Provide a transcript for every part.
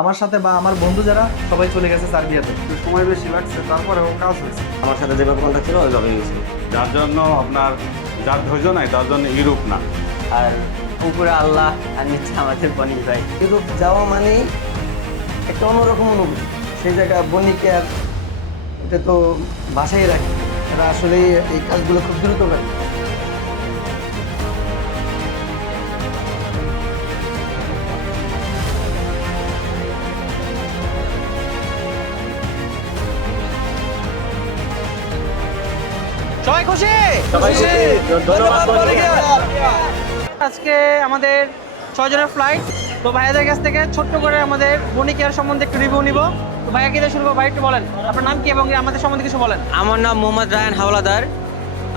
আমার সাথে বা আমার বন্ধু যারা সবাই চলে গেছে সার্বিয়াতে। একটু সময় বেশি লাগছে, তারপরেও কাজ হয়েছে। আমার সাথে যেভাবে কন্ট্যাক্ট ছিল ওইভাবে গেছি। যার জন্য আপনার যার ধৈর্য নাই তার জন্য ইউরোপ না। আর উপরে আল্লাহ আর নিচে আমাদের বনি ভাই। ইউরোপ যাওয়া মানে একটা অন্যরকম অনুভূতি। সেই জায়গা বনিকে আর এটা তো বাসায় রাখে, এরা আসলে এই কাজগুলো খুব দ্রুত করে। সবাই খুশি? ধন্যবাদ বনিকে। আজকে আমাদের 6 জনের ফ্লাইট। তো ভাইয়াদের কাছ থেকে ছোট্ট করে আমাদের বনি কেয়ার সম্বন্ধে একটু রিভিউ নিব। তো ভাইয়া কি দিয়ে শুরু করবো? ভাই একটু বলেন আপনার নাম কি এবং আমাদের সম্বন্ধে কিছু বলেন। আমার নাম মোহাম্মদ রায়ান হাওলাদার,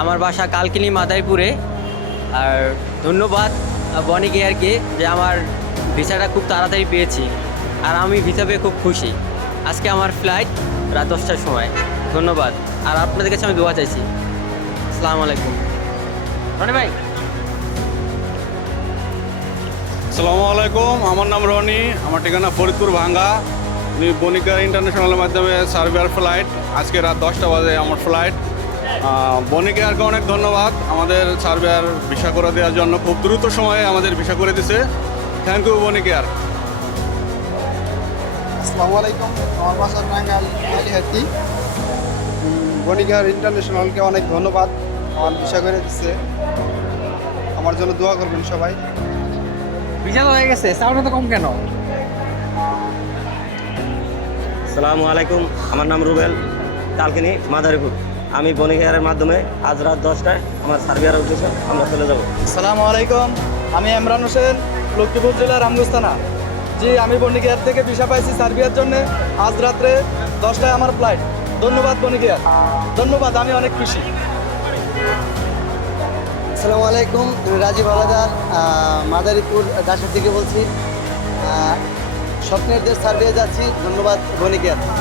আমার বাসা কালকিনি মাদারীপুরে। আর ধন্যবাদ বনি কেয়ারকে যে আমার ভিসাটা খুব তাড়াতাড়ি পেয়েছি, আর আমি ভিসা পেয়ে খুব খুশি। আজকে আমার ফ্লাইট রাত 10টার সময়। ধন্যবাদ। আর আপনাদের কাছে আমি দোয়া চাইছি। আসসালামু আলাইকুম। রনি ভাই। আসসালামু আলাইকুম, আমার নাম রনি, আমার ঠিকানা ফরিদপুর ভাঙ্গা। আমি বনিকা ইন্টারন্যাশনালের মাধ্যমে সার্বিয়ার ফ্লাইট। আজকে রাত 10টা বাজে আমার ফ্লাইট। বনিকাকে অনেক ধন্যবাদ আমাদের সার্বিয়ার ভিসা করে দেওয়ার জন্য। খুব দ্রুত সময়ে আমাদের ভিসা করে দিছে। থ্যাংক ইউ বনিকার। আসসালামু আলাইকুম, আমার বাসা টাঙ্গাইল হাতি। বনিকার ইন্টারন্যাশনালকে অনেক ধন্যবাদ, আমার ভিসা করে দিচ্ছে। আমার জন্য দোয়া করবেন সবাই। ভিসা তো হয়ে গেছে, সাউন্ড তো কম কেন? আসসালামু আলাইকুম, আমার নাম রুবেল, কালকিনি মাদারীপুর। আমি বনিকেয়ারের মাধ্যমে আজ রাত 10টায় আমার সার্বিয়ার উদ্দেশ্যে আমরা চলে যাব। আসসালামু আলাইকুম, আমি ইমরান হোসেন, লক্ষ্মীপুর জেলার রামগুস্তানা। জি, আমি বনিকেয়ার থেকে ভিসা পাইছি সার্বিয়ার জন্য। আজ রাত্রে 10টায় আমার ফ্লাইট। ধন্যবাদ বনিকেয়ার, ধন্যবাদ, আমি অনেক খুশি। আসসালামু আলাইকুম, আমি রাজীব হাওলাদার, মাদারীপুর গাছের থেকে বলছি। স্বপ্নের দেশ সার্বিয়া যাচ্ছি। ধন্যবাদ বনিকে।